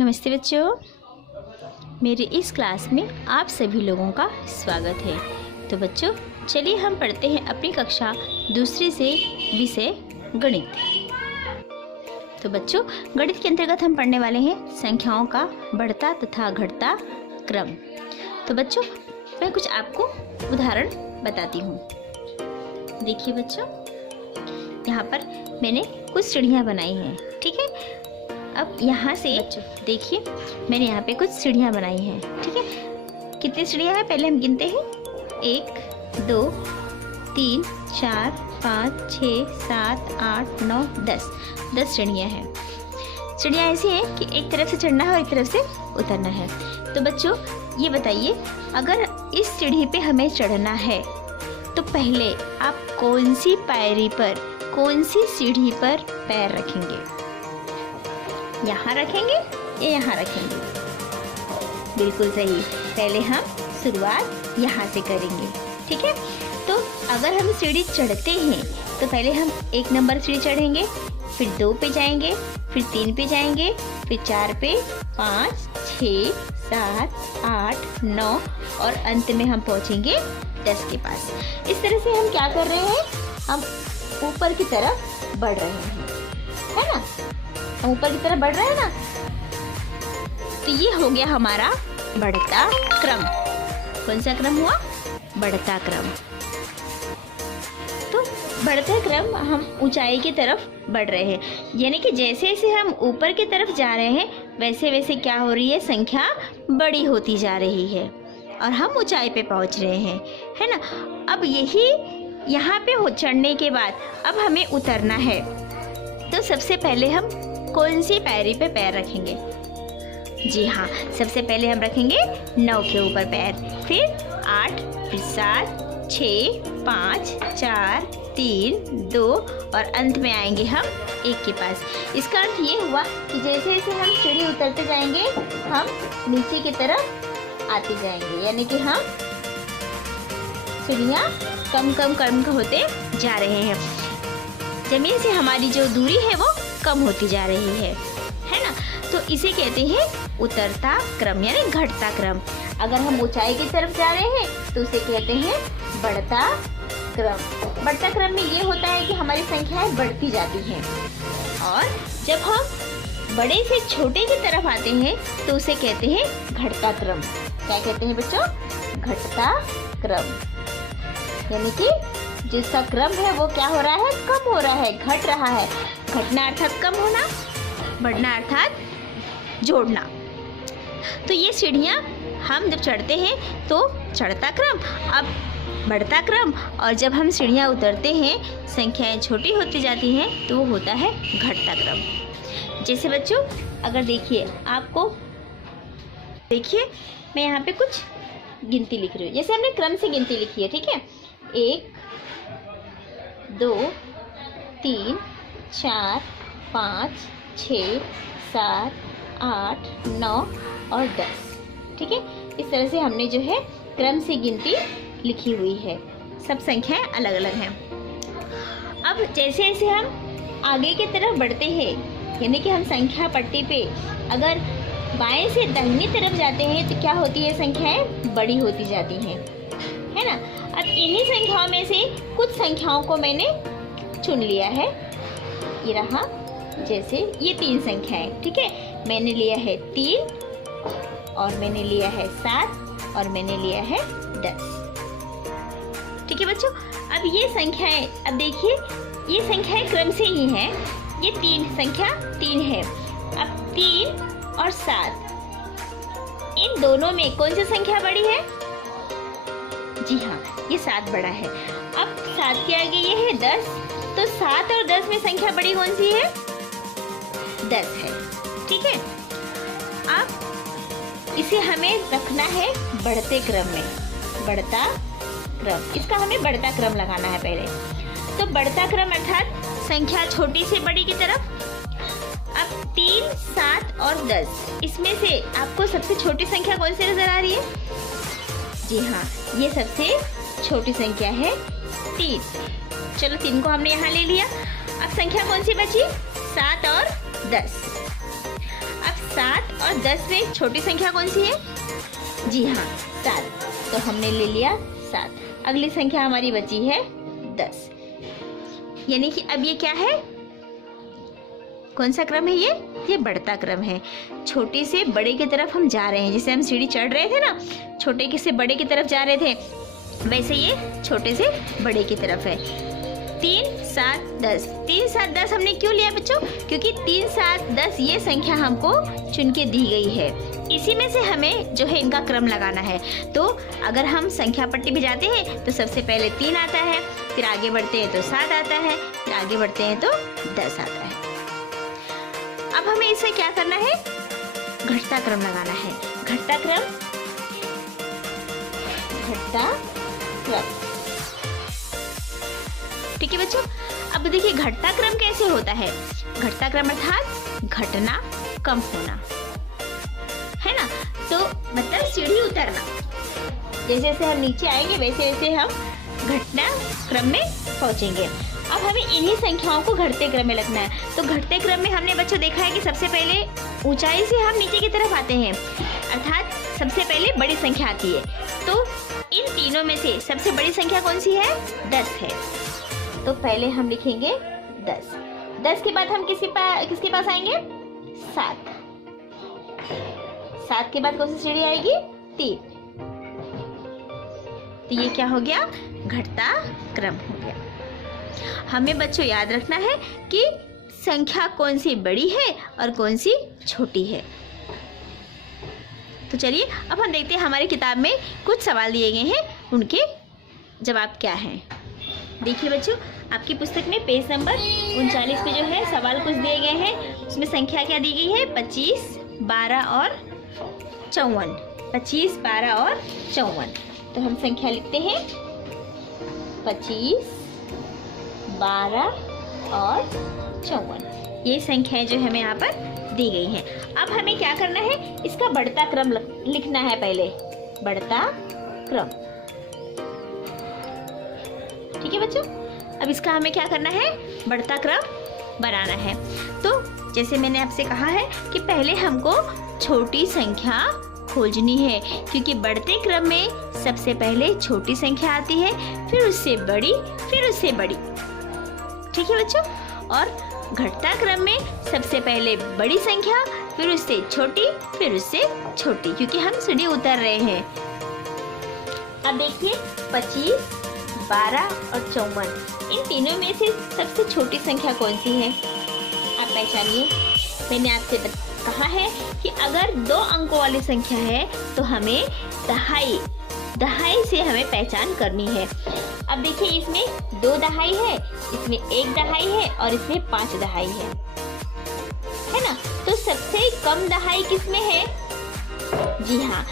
नमस्ते बच्चों, मेरी इस क्लास में आप सभी लोगों का स्वागत है। तो बच्चों चलिए हम पढ़ते हैं अपनी कक्षा दूसरी से विषय गणित। तो बच्चों गणित के अंतर्गत हम पढ़ने वाले हैं संख्याओं का बढ़ता तथा घटता क्रम। तो बच्चों मैं कुछ आपको उदाहरण बताती हूँ। देखिए बच्चों, यहाँ पर मैंने कुछ सीढ़ियाँ बनाई हैं, ठीक है। अब यहाँ से बच्चों देखिए मैंने यहाँ पे कुछ सीढ़ियाँ बनाई हैं, ठीक है। कितनी सीढ़ियाँ हैं पहले हम गिनते हैं। 1 2 3 4 5 6 7 8 9 10 सीढ़ियाँ हैं। सीढ़ियाँ ऐसी हैं कि एक तरफ से चढ़ना है और एक तरफ से उतरना है। तो बच्चों ये बताइए, अगर इस सीढ़ी पे हमें चढ़ना है तो पहले आप कौन सी पायरी पर, कौन सी सीढ़ी पर पैर रखेंगे? यहाँ रखेंगे या यहाँ रखेंगे? बिल्कुल सही, पहले हम शुरुआत यहाँ से करेंगे, ठीक है। तो अगर हम सीढ़ी चढ़ते हैं तो पहले हम 1 नंबर सीढ़ी चढ़ेंगे, फिर 2 पे जाएंगे, फिर 3 पे जाएंगे, फिर 4 पे, 5 6 7 8 9 और अंत में हम पहुँचेंगे 10 के पास। इस तरह से हम क्या कर रहे हैं, हम ऊपर की तरफ बढ़ रहे हैं, है ना। हम ऊपर की तरफ बढ़ रहे हैं ना। तो ये हो गया हमारा बढ़ता क्रम। कौन सा क्रम हुआ? बढ़ता क्रम। तो बढ़ता क्रम हम ऊंचाई की तरफ बढ़ रहे हैं, यानी कि जैसे जैसे हम ऊपर की तरफ जा रहे हैं वैसे वैसे क्या हो रही है, संख्या बड़ी होती जा रही है और हम ऊंचाई पे पहुंच रहे हैं, है ना। अब यही यहाँ पे चढ़ने के बाद अब हमें उतरना है। तो सबसे पहले हम कौन सी पायरी पे पैर रखेंगे? जी हाँ, सबसे पहले हम रखेंगे 9 के ऊपर पैर, फिर 8, फिर 7 6 5 4 3 2 और अंत में आएंगे हम 1 के पास। इसका अर्थ ये हुआ कि जैसे जैसे हम सीढ़ी उतरते जाएंगे हम नीचे की तरफ आते जाएंगे, यानी कि हम सीढ़ियाँ कम होते जा रहे हैं। जमीन से हमारी जो दूरी है वो कम होती जा रही है ना। तो इसे कहते हैं उतरता क्रम यानी घटता क्रम। अगर हम ऊंचाई की तरफ जा रहे हैं तो उसे कहते हैं बढ़ता क्रम। बढ़ता क्रम में ये होता है कि हमारी संख्याएं बढ़ती जाती हैं, और जब हम बड़े से छोटे की तरफ आते हैं तो उसे कहते हैं घटता क्रम। क्या कहते हैं बच्चों? घटता क्रम। यानी कि जिसका क्रम है वो क्या हो रहा है, कम हो रहा है, घट रहा है। घटना अर्थात कम होना, बढ़ना अर्थात जोड़ना। तो ये सीढ़ियाँ हम जब चढ़ते हैं तो चढ़ता क्रम, अब बढ़ता क्रम, और जब हम सीढ़ियाँ उतरते हैं संख्याएं छोटी होती जाती हैं तो वो होता है घटता क्रम। जैसे बच्चों अगर देखिए, आपको देखिए मैं यहाँ पे कुछ गिनती लिख रही हूँ। जैसे हमने क्रम से गिनती लिखी है, ठीक है। 1 2 3 4 5 6 7 8 9 और 10, ठीक है। इस तरह से हमने जो है क्रम से गिनती लिखी हुई है। सब संख्याएं अलग अलग हैं। अब जैसे जैसे हम आगे की तरफ बढ़ते हैं, यानी कि हम संख्या पट्टी पे अगर बाएं से दाहिनी तरफ जाते हैं तो क्या होती है, संख्याएं बड़ी होती जाती हैं, है ना। अब इन्हीं संख्याओं में से कुछ संख्याओं को मैंने चुन लिया है। ये रहा, जैसे ये 3 संख्याएं, ठीक है। मैंने लिया है 3 और मैंने लिया है 7 और मैंने लिया है 10, ठीक है बच्चों। अब ये संख्याएं, अब देखिए ये संख्याएं क्रम से ही हैं। ये 3 है। अब 3 और 7 इन दोनों में कौन सी संख्या बड़ी है? जी हाँ, ये 7 बड़ा है। अब 7 के आगे ये है 10, तो 7 और 10 में संख्या बड़ी कौन सी है? 10 है, ठीक है। अब इसे हमें रखना है बढ़ते क्रम में, बढ़ता क्रम। इसका हमें बढ़ता क्रम लगाना है पहले। तो बढ़ता क्रम अर्थात संख्या छोटी से बड़ी की तरफ। अब 3 7 और 10, इसमें से आपको सबसे छोटी संख्या कौन सी नजर आ रही है? जी हाँ, ये सबसे छोटी संख्या है 3। चलो 3 को हमने यहाँ ले लिया। अब संख्या कौन सी बची? 7 और 10। अब 7 और 10 में छोटी संख्या कौन सी है? जी हाँ, 7। तो हमने ले लिया 7। अगली संख्या हमारी बची है 10। यानी कि अब ये क्या है? कौन सा क्रम है ये बढ़ता क्रम है। छोटे से बड़े की तरफ हम जा रहे हैं। जैसे हम सीढ़ी चढ़ रहे थे ना, छोटे से बड़े की तरफ जा रहे थे, वैसे ये छोटे से बड़े की तरफ है। 3, 7, 10। 3, 7, 10 हमने क्यों लिया बच्चों? क्योंकि 3, 7, 10 ये संख्या हमको चुन के दी गई है। इसी में से हमें जो है इनका क्रम लगाना है। तो अगर हम संख्या पट्टी पे जाते हैं तो सबसे पहले 3 आता है, फिर आगे बढ़ते हैं तो 7 आता है, फिर आगे बढ़ते हैं तो 10 आता है। अब हमें इसमें क्या करना है? घटता क्रम लगाना है। घटता क्रम, ठीक है बच्चों। अब देखिए घटता क्रम कैसे होता है। घटता क्रम अर्थात घटना कम होना, है ना। तो मतलब सीढ़ी उतरना। जैसे जैसे हम नीचे आएंगे वैसे वैसे हम घटना क्रम में पहुंचेंगे। अब हमें इन्हीं संख्याओं को घटते क्रम में लगना है। तो घटते क्रम में हमने बच्चों देखा है कि सबसे पहले ऊंचाई से हम नीचे की तरफ आते हैं, अर्थात सबसे पहले बड़ी संख्या आती है। तो इन तीनों में से सबसे बड़ी संख्या कौन सी है? 10 है। तो पहले हम लिखेंगे 10। 10 के बाद हम किसके पास आएंगे? 7। 7 के बाद कौन सी सीढ़ी आएगी? 3। तो ये क्या हो गया? घटता क्रम हो गया। हमें बच्चों याद रखना है कि संख्या कौन सी बड़ी है और कौन सी छोटी है। तो चलिए अब हम देखते हैं हमारी किताब में कुछ सवाल दिए गए हैं, उनके जवाब क्या हैं। देखिए बच्चों, आपकी पुस्तक में पेज नंबर 39 पे जो है सवाल कुछ दिए गए हैं। उसमें संख्या क्या दी गई है? 25, 12 और 54। 25, 12 और 54। तो हम संख्या लिखते हैं 25, 12 और 54। ये संख्याएं जो हमें यहाँ पर दी गई हैं। अब हमें क्या करना है? इसका बढ़ता क्रम लिखना है। पहले बढ़ता क्रम, ठीक है बच्चों। अब इसका हमें क्या करना है? बढ़ता क्रम बनाना है। तो जैसे मैंने आपसे कहा है कि पहले हमको छोटी संख्या खोजनी है, क्योंकि बढ़ते क्रम में सबसे पहले छोटी संख्या आती है, फिर उससे बड़ी, फिर उससे बड़ी, ठीक है बच्चों। और घटता क्रम में सबसे पहले बड़ी संख्या, फिर उससे छोटी, फिर उससे छोटी, क्योंकि हम सीढ़ी उतर रहे हैं। अब देखिए 25, 12 और 54, इन तीनों में से सबसे छोटी संख्या कौन सी है? आप पहचानिए। मैंने आपसे कहा है कि अगर 2 अंकों वाली संख्या है तो हमें दहाई से हमें पहचान करनी है। अब देखिए इसमें 2 दहाई है, इसमें 1 दहाई है और इसमें 5 दहाई है ना। तो सबसे कम दहाई किसमें है? जी हाँ,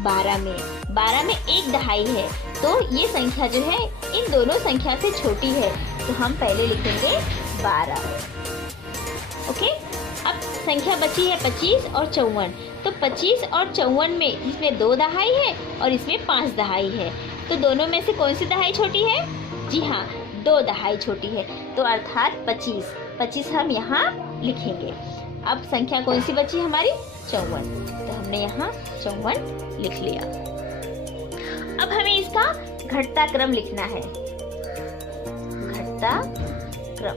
12 में। 12 में 1 दहाई है, तो ये संख्या जो है इन दोनों संख्या से छोटी है। तो हम पहले लिखेंगे 12। ओके। अब संख्या बची है 25 और 54। तो 25 और 54 में इसमें 2 दहाई है और इसमें 5 दहाई है। तो दोनों में से कौन सी दहाई छोटी है? जी हाँ, 2 दहाई छोटी है। तो अर्थात 25 हम यहाँ लिखेंगे। अब संख्या कौन सी बची हमारी? 54। तो हमने यहाँ 54 लिख लिया। अब हमें इसका घटता क्रम लिखना है। घटता क्रम।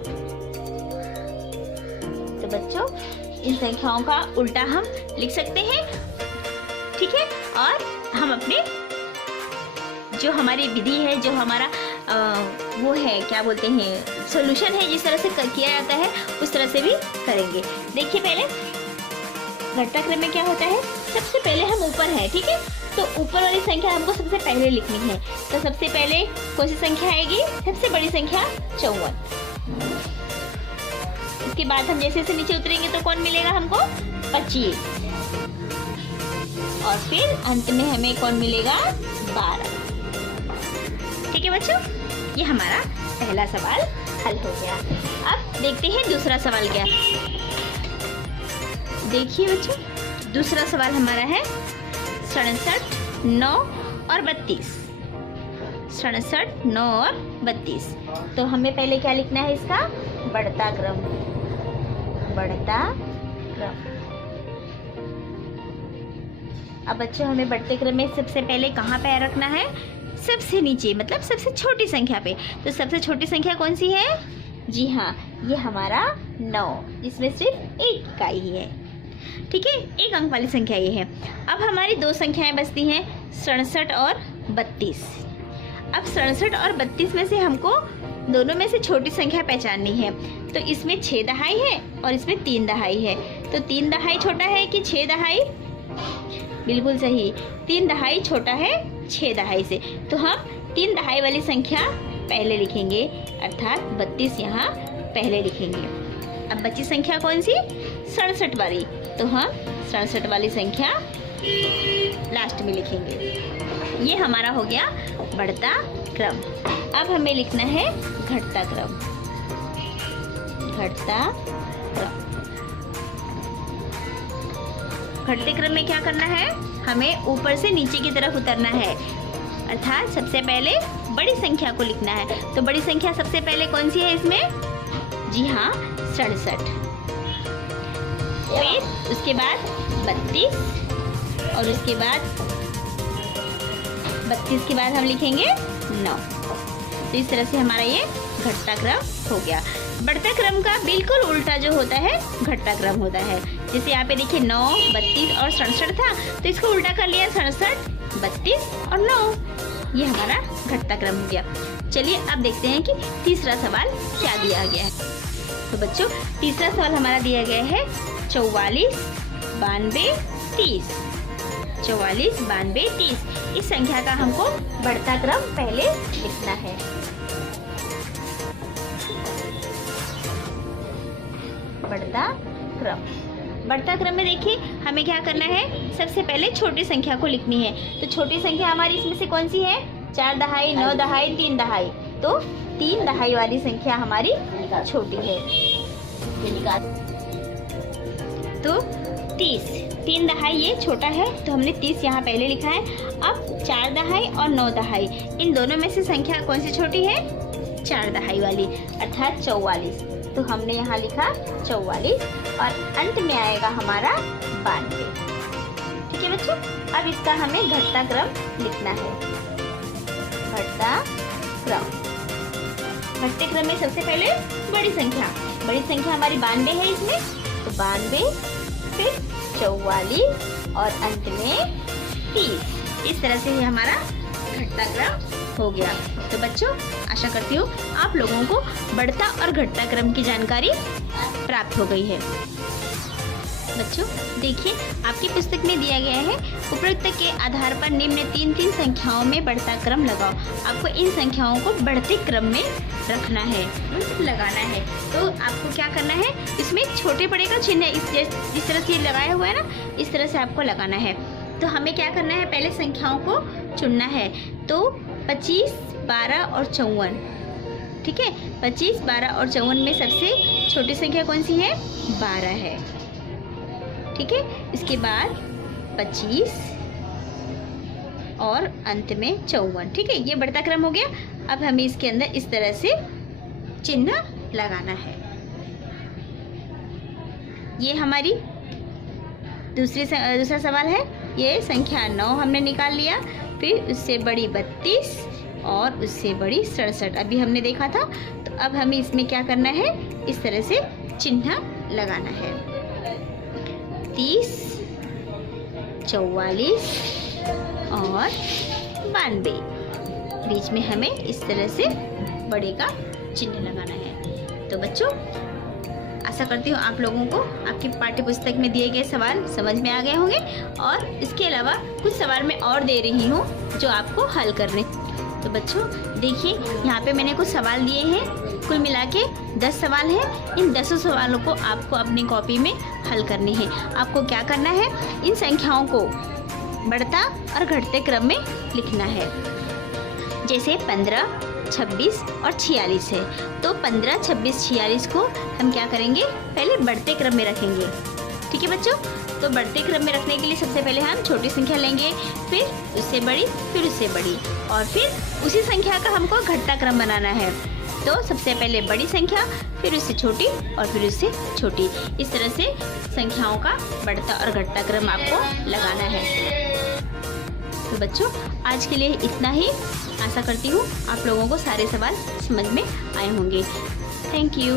तो बच्चों, इन संख्याओं का उल्टा हम लिख सकते हैं, ठीक है। और हम अपने जो हमारी विधि है, जो हमारा वो है, क्या बोलते हैं, सॉल्यूशन है, जिस तरह से किया जाता है उस तरह से भी करेंगे। देखिए पहले घटता क्रम में क्या होता है? सबसे पहले हम ऊपर हैं, ठीक है। तो ऊपर वाली संख्या हमको सबसे पहले लिखनी है। तो सबसे पहले कौन सी संख्या आएगी? सबसे बड़ी संख्या 54। उसके बाद हम जैसे जैसे नीचे उतरेंगे तो कौन मिलेगा हमको? 25। और फिर अंत में हमें कौन मिलेगा? 12। ठीक है बच्चों, ये हमारा पहला सवाल हल हो गया। अब देखते हैं दूसरा सवाल क्या है। देखिए बच्चों, दूसरा सवाल हमारा है 67, 9 और 32। 67, 9 और 32। तो हमें पहले क्या लिखना है? इसका बढ़ता क्रम। बढ़ता क्रम। अब बच्चों हमें बढ़ते क्रम में सबसे पहले कहाँ पैर रखना है? सबसे नीचे, मतलब सबसे छोटी संख्या पे। तो सबसे छोटी संख्या कौन सी है? जी हाँ, ये हमारा 9, इसमें सिर्फ एक इकाई ही है। ठीक है, एक अंक वाली संख्या ये है। अब हमारी दो संख्याएं बचती हैं, 67 और 32। अब 67 और 32 में से हमको दोनों में से छोटी संख्या पहचाननी है। तो इसमें 6 दहाई है और इसमें 3 दहाई है। तो 3 दहाई छोटा है कि 6 दहाई? बिल्कुल सही, 3 दहाई छोटा है 6 दहाई से। तो हम 3 दहाई वाली संख्या पहले लिखेंगे, अर्थात 32 यहाँ पहले लिखेंगे। अब बची संख्या कौन सी? 67 वाली। तो हम 67 वाली संख्या लास्ट में लिखेंगे। ये हमारा हो गया बढ़ता क्रम। अब हमें लिखना है घटता क्रम। घटता क्रम। घटते क्रम में क्या करना है? हमें ऊपर से नीचे की तरफ उतरना है, अर्थात सबसे पहले बड़ी संख्या को लिखना है। तो बड़ी संख्या सबसे पहले कौन सी है इसमें? जी हाँ, 67। फिर उसके बाद 32 और उसके बाद 32 के बाद हम लिखेंगे 9। तो इस तरह से हमारा ये घटता क्रम हो गया। बढ़ते क्रम का बिल्कुल उल्टा जो होता है घटता क्रम होता है। जैसे यहाँ पे देखिए 9, 32 और 67 था, तो इसको उल्टा कर लिया, 67, 32 और 9। ये हमारा घटता क्रम हो गया। चलिए अब देखते हैं कि तीसरा सवाल क्या दिया गया है। तो बच्चों तीसरा सवाल हमारा दिया गया है 44, 92, 30। 44, 92, 30। इस संख्या का हमको बढ़ता क्रम पहले लिखना है। बढ़ता क्रम। बढ़ता क्रम में देखिए हमें क्या करना है? सबसे पहले छोटी संख्या को लिखनी है। तो छोटी संख्या हमारी इसमें से कौन सी है? 4 दहाई, 9 दहाई, 3 दहाई। तो 3 दहाई वाली संख्या हमारी छोटी है। तो 30, 3 दहाई ये छोटा है, तो हमने 30 यहाँ पहले लिखा है। अब 4 दहाई और 9 दहाई, इन दोनों में से संख्या कौन सी छोटी है? 4 दहाई वाली, अर्थात 44। तो हमने यहाँ लिखा 44 और अंत में आएगा हमारा 92। ठीक है बच्चों, अब इसका हमें घटता क्रम लिखना है। घटता क्रम। घटते क्रम में सबसे पहले बड़ी संख्या हमारी 92 है इसमें। तो 92, फिर 44 और अंत में 30। इस तरह से ही हमारा घटता क्रम हो गया। तो बच्चों आशा करती हूँ आप लोगों को बढ़ता और घटता क्रम की जानकारी प्राप्त हो गई है। बच्चों देखिए आपकी पुस्तक में दिया गया है, उपरोक्त के आधार पर निम्न 3 संख्याओं में बढ़ता क्रम लगाओ। आपको इन संख्याओं को बढ़ते क्रम में रखना है, लगाना है। तो आपको क्या करना है? इसमें छोटे बड़े का चिन्ह इस तरह से लगाया हुआ है ना, इस तरह से आपको लगाना है। तो हमें क्या करना है? पहले संख्याओं को चुनना है। तो 25, 12 और 54। ठीक है, 25, 12 और 54 में सबसे छोटी संख्या कौन सी है? 12 है। ठीक है, इसके बाद 25 और अंत में 54। ठीक है, ये बढ़ता क्रम हो गया। अब हमें इसके अंदर इस तरह से चिन्ह लगाना है। ये हमारी दूसरा सवाल है। ये संख्या 9 हमने निकाल लिया, फिर उससे बड़ी 32 और उससे बड़ी 67 अभी हमने देखा था। तो अब हमें इसमें क्या करना है? इस तरह से चिन्ह लगाना है। 30, 44 और 92, बीच में हमें इस तरह से बड़े का चिन्ह लगाना है। तो बच्चों आशा करती हूँ आप लोगों को आपकी पाठ्य पुस्तक में दिए गए सवाल समझ में आ गए होंगे, और इसके अलावा कुछ सवाल मैं और दे रही हूँ जो आपको हल करने। तो बच्चों देखिए यहाँ पे मैंने कुछ सवाल दिए हैं, कुल मिला के 10 सवाल हैं। इन 10 सवालों को आपको अपनी कॉपी में हल करने हैं। आपको क्या करना है? इन संख्याओं को बढ़ता और घटते क्रम में लिखना है। जैसे 15, 26 और 46 है, तो 15, 26, 46 को हम क्या करेंगे? पहले बढ़ते क्रम में रखेंगे। ठीक है बच्चों, तो बढ़ते क्रम में रखने के लिए सबसे पहले हम छोटी संख्या लेंगे, फिर उससे बड़ी, फिर उससे बड़ी, और फिर उसी संख्या का हमको घटता क्रम बनाना है। तो सबसे पहले बड़ी संख्या, फिर उससे छोटी और फिर उससे छोटी। इस तरह से संख्याओं का बढ़ता और घटता क्रम आपको लगाना है। तो बच्चों आज के लिए इतना ही। आशा करती हूँ आप लोगों को सारे सवाल समझ में आए होंगे। Thank you.